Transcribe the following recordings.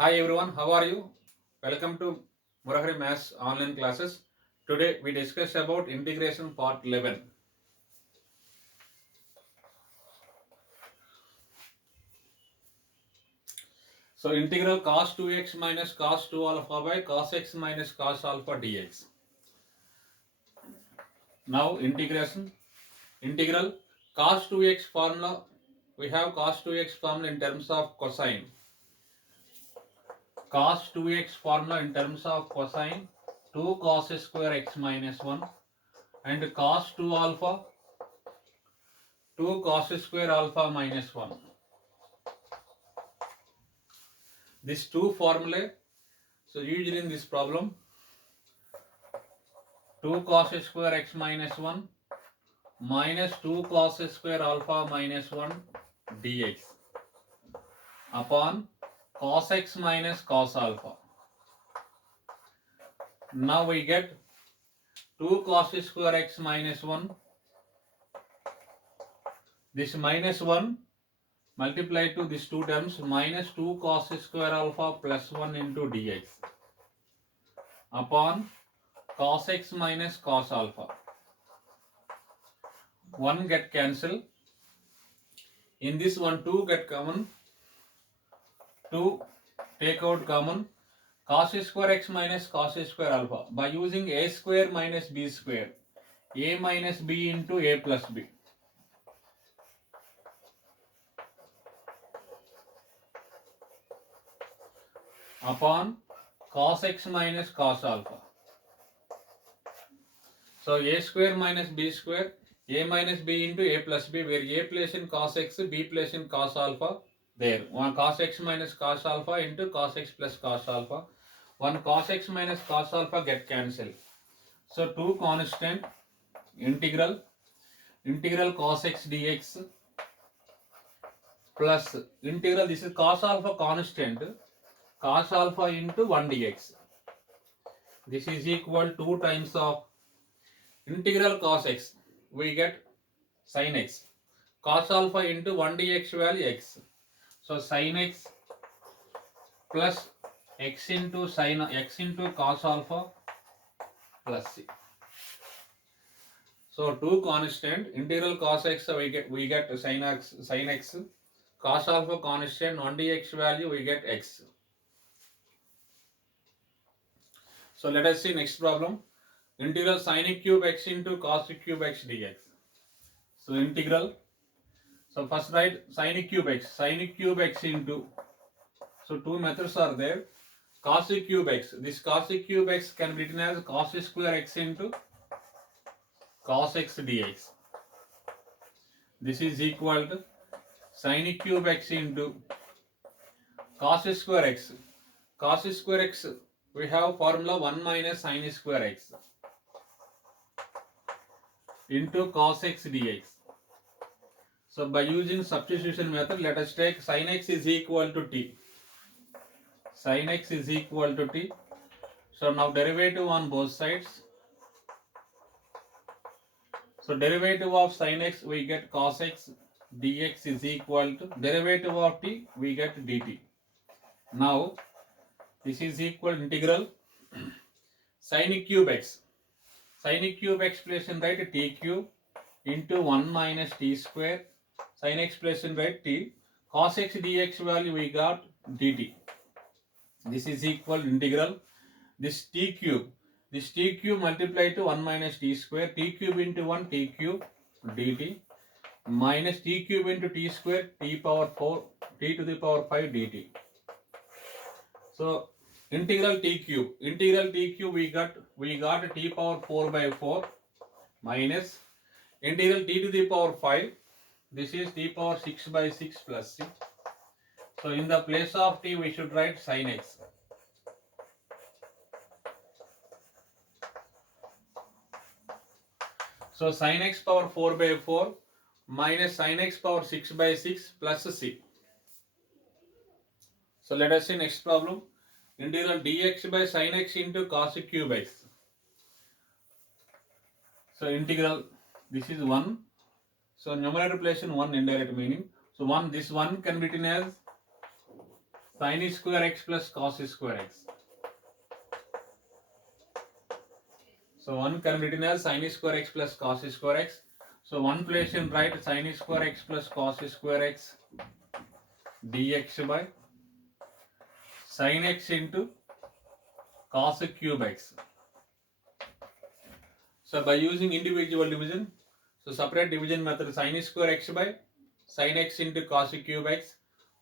Hi everyone, how are you? Welcome to Murahari Maths online classes. Today we discuss about integration part 11. So integral cos 2x minus cos 2 alpha by cos x minus cos alpha dx. Now integral cos 2x formula, we have cos 2x formula in terms of cosine. Cos 2x formula in terms of cosine 2 cos square x minus 1 and cos 2 alpha 2 cos square alpha minus 1. These two formulae, so usually in this problem 2 cos square x minus 1 minus 2 cos square alpha minus 1 dx upon cos x minus cos alpha. Now we get 2 cos square x minus 1, this minus 1 multiplied to these two terms minus 2 cos square alpha plus 1 into dx upon cos x minus cos alpha. 1 get cancelled. In this one 2 get common. 2 take out common. Cos square x minus cos square alpha by using a square minus b square. A minus b into a plus b. Upon cos x minus cos alpha. So a square minus b square, a minus b into a plus b, where a place in cos x, b place in cos alpha. There, one cos x minus cos alpha into cos x plus cos alpha. One cos x minus cos alpha get cancelled. So 2 constant integral cos x dx plus integral, this is cos alpha constant, cos alpha into 1 dx. This is equal to 2 times of integral cos x, we get sin x. Cos alpha into 1 dx value x. So sin x plus x into sin x into cos alpha plus c. So 2 constant integral cos x, we get sin x, cos alpha constant 1 dx value, we get x. So let us see next problem. Integral sin cube x into cos cube x dx. So integral, so first write sin cube x into, so two methods are there. Cos cube x, this cos cube x can be written as cos square x into cos x dx. This is equal to sin cube x into cos square x. Cos square x, we have formula 1 minus sin square x into cos x dx. So by using substitution method, let us take sin x is equal to t. Sin x is equal to t. So now derivative on both sides. So derivative of sin x, we get cos x dx is equal to derivative of t, we get dt. Now this is equal integral sin cube x. Sin cube x place in right t cube into 1 minus t square. Sin x place in right t. Cos x dx value we got dt. This is equal integral this t cube multiplied to 1 minus t square, t cube into 1 t cube dt minus t cube into t square t power 4 t to the power 5 dt. So integral t cube we got t power 4 by 4 minus integral t to the power 5, this is t power 6 by 6 plus c. So in the place of t we should write sin x. So sin x power 4 by 4 minus sin x power 6 by 6 plus c. So let us see next problem. Integral dx by sin x into cos cube x. So integral, this is 1. So numerator place in 1, indirect meaning. So 1, this 1 can be written as sin square x plus cos square x. So one can written as sin square x plus cos square x. So one place in write sin square x plus cos square x dx by sin x into cos cube x. So by using individual division, so separate division method, sin square x by sin x into cos cube x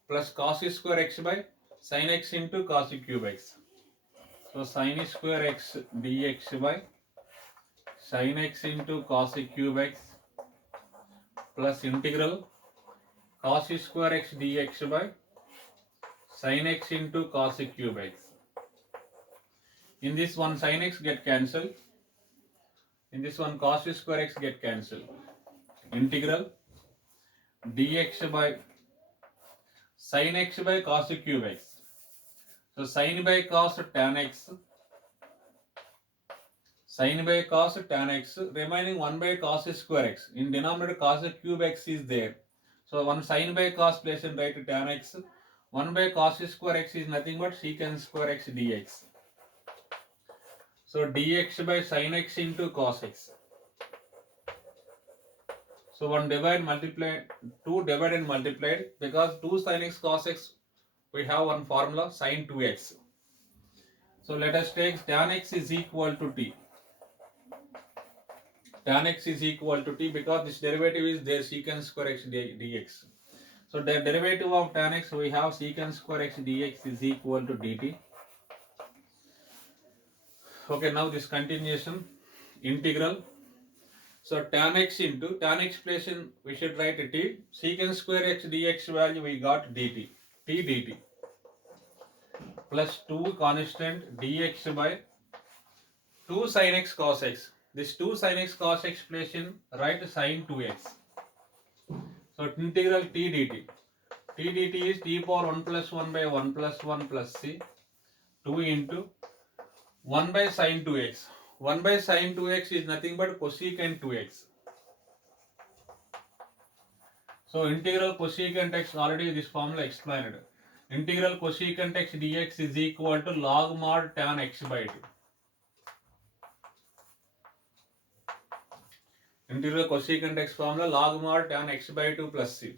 plus cos square x by sin x into cos cube x. So sin square x dx by sin x into cos cube x plus integral cos square x dx by sin x into cos cube x. In this one sin x get cancelled. In this one cos square x get cancelled. Integral dx by sin x by cos cube x. So sin by cos tan x, sin by cos tan x, remaining 1 by cos square x. In denominator cos cube x is there. So one sin by cos place and write tan x. 1 by cos square x is nothing but secant square x dx. So dx by sin x into cos x. So 1 divide multiply, 2 divide and multiplied, because 2 sin x cos x we have one formula sin 2x. So let us take tan x is equal to t. Tan x is equal to t because this derivative is there secant square x dx. So the derivative of tan x we have secant square x dx is equal to dt. Okay, now this continuation integral. So tan x into tan x place in we should write t, secant square x dx value we got dt, t dt plus 2 constant dx by 2 sin x cos x. This 2 sin x cos x place in write sin 2x. So integral t dt. T dt is t power 1 plus 1 by 1 plus 1 plus c 2 into 1 by sin 2x. 1 by sin 2x is nothing but cosecant 2x. So integral cosecant x, already this formula explained. Integral cosecant x dx is equal to log mod tan x by 2. Integral cosecant x formula log mod tan x by 2 plus c.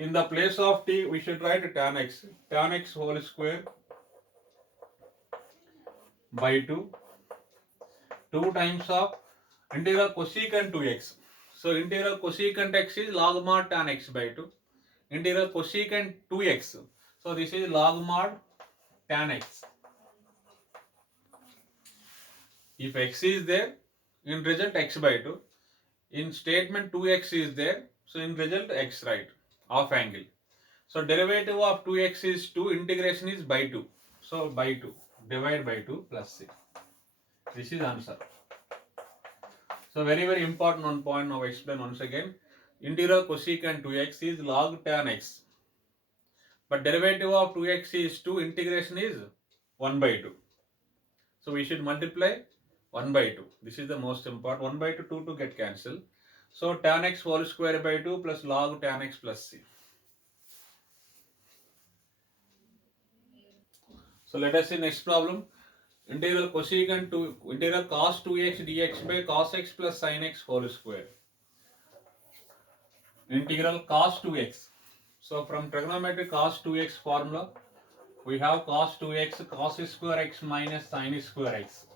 In the place of t we should write tan x whole square by 2 times of integral cosecant 2x. So integral cosecant x is log mod tan x by 2. Integral cosecant 2x. So this is log mod tan x. If x is there, in result x by 2. In statement 2x is there, so in result x right, off angle. So derivative of 2x is 2, integration is by 2. So by 2, divide by 2 plus c. This is answer. So very important one point now explain once again. Integral cosecant 2x is log tan x. But derivative of 2x is 2, integration is 1 by 2. So we should multiply 1 by 2. This is the most important. 1 by 2, 2 to get cancelled. So tan x whole square by 2 plus log tan x plus c. So let us see next problem. Integral cosecant to integral cos 2x dx by cos x plus sin x whole square. Integral cos 2x. So from trigonometry cos 2x formula, we have cos 2x cos square x minus sin square x.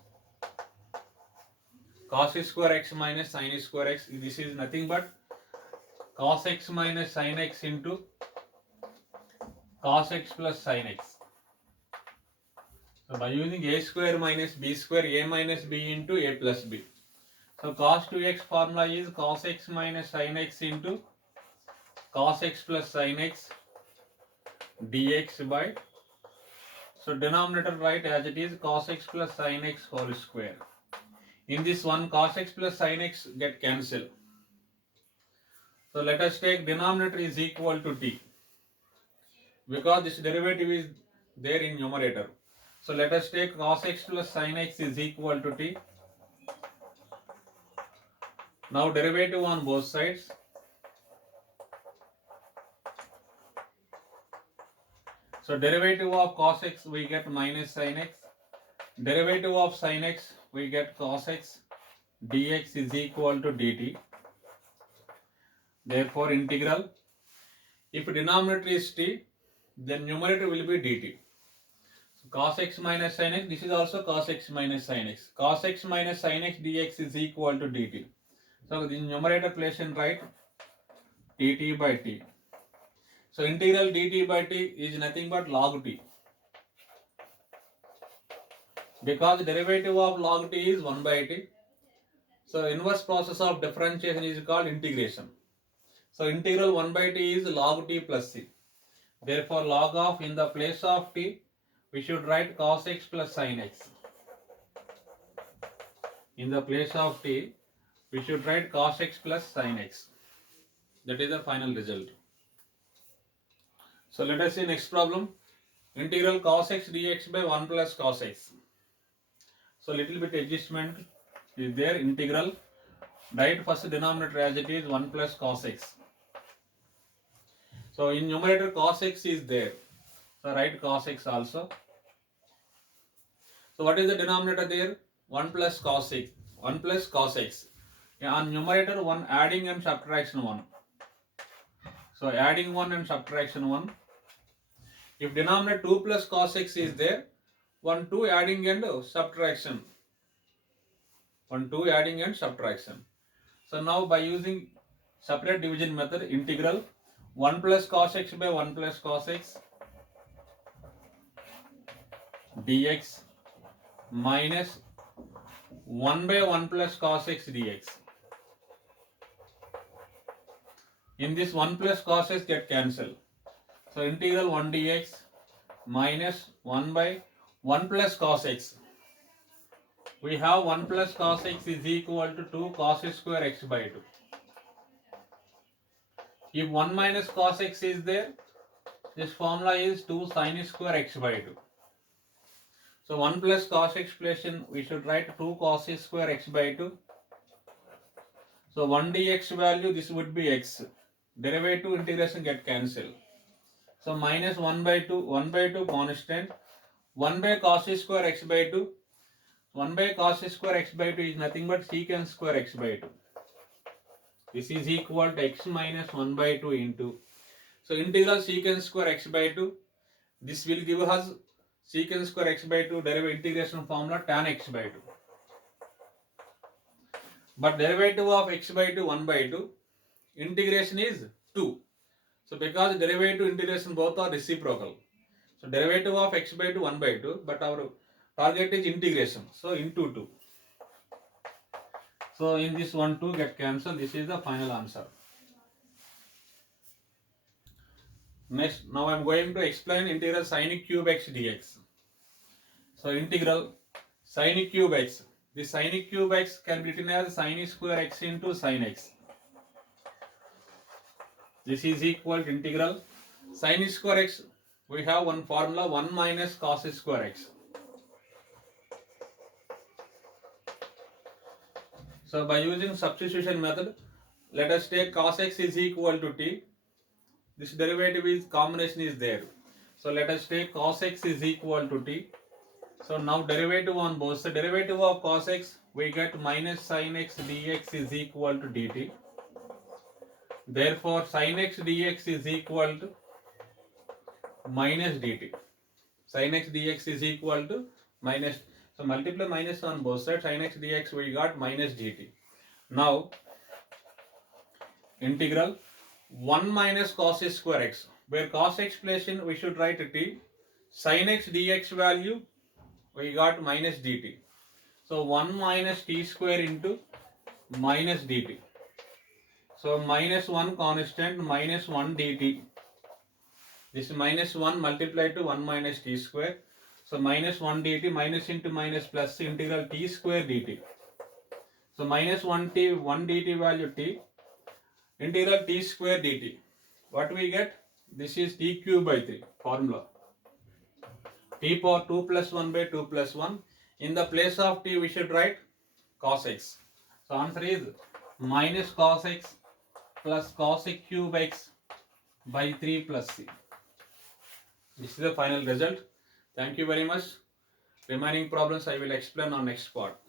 Cos square x minus sin square x. This is nothing but cos x minus sin x into cos x plus sin x. So by using a square minus b square, a minus b into a plus b. So cos 2x formula is cos x minus sin x into cos x plus sin x dx by, so denominator write as it is cos x plus sin x whole square. In this one cos x plus sin x get cancelled. So let us take denominator is equal to t, because this derivative is there in numerator. So let us take cos x plus sin x is equal to t. Now derivative on both sides. So derivative of cos x we get minus sin x. Derivative of sin x we get cos x dx is equal to dt. Therefore integral, if denominator is t, then numerator will be dt. So cos x minus sin x, this is also cos x minus sin x. Cos x minus sin x dx is equal to dt. So the numerator place and write dt by t. So integral dt by t is nothing but log t. Because derivative of log t is 1 by t. So inverse process of differentiation is called integration. So integral 1 by t is log t plus c. Therefore log of, in the place of t, we should write cos x plus sin x. In the place of t, we should write cos x plus sin x. That is the final result. So let us see next problem. Integral cos x dx by 1 plus cos x. So little bit adjustment is there. Integral, write first denominator as it is 1 plus cos x. So in numerator cos x is there. So write cos x also. So what is the denominator there? 1 plus cos x. 1 plus cos x. On numerator 1 adding and subtraction 1. So adding 1 and subtraction 1. If denominator 2 plus cos x is there, 1 2 adding and subtraction. 1 2 adding and subtraction. So now by using separate division method, integral 1 plus cos x by 1 plus cos x dx minus 1 by 1 plus cos x dx. In this 1 plus cos x get cancelled. So integral 1 dx minus 1 by 1 plus cos x. We have 1 plus cos x is equal to 2 cos square x by 2. If 1 minus cos x is there, this formula is 2 sin square x by 2. So 1 plus cos x place we should write 2 cos square x by 2. So 1 dx value, this would be x. Derivative integration get cancelled. So minus 1 by 2 constant. 1 by cos square x by 2. 1 by cos square x by 2 is nothing but secant square x by 2. This is equal to x minus 1 by 2 into. So integral secant square x by 2. This will give us secant square x by 2 derivative integration formula tan x by 2. But derivative of x by 2 1 by 2. Integration is 2. So because derivative integration both are reciprocal. So derivative of x by 2 1 by 2. But our target is integration. So into 2. So in this 1 2 get cancelled. This is the final answer. Next, now I am going to explain integral sin cube x dx. So integral sin cube x. This sin cube x can be written as sin square x into sin x. This is equal to integral sin square x. We have one formula 1 minus cos square x. So by using substitution method, let us take cos x is equal to t. This derivative is combination is there. So let us take cos x is equal to t. So now derivative on both. The derivative of cos x we get minus sin x dx is equal to dt. Therefore sin x dx is equal to minus dt. Sin x dx is equal to minus. So multiply minus on both sides. Sin x dx we got minus dt. Now integral 1 minus cos square x. Where cos x place in we should write t. Sin x dx value we got minus dt. So 1 minus t square into minus dt. So minus 1 constant minus 1 dt. This minus 1 multiplied to 1 minus t square. So minus 1 dt, minus into minus plus integral t square dt. So minus 1 dt value t, integral t square dt. What we get? This is t cube by 3 formula. T power 2 plus 1 by 2 plus 1. In the place of t we should write cos x. So answer is minus cos x plus cos cube x by 3 plus c. This is the final result. Thank you very much. Remaining problems I will explain on next part.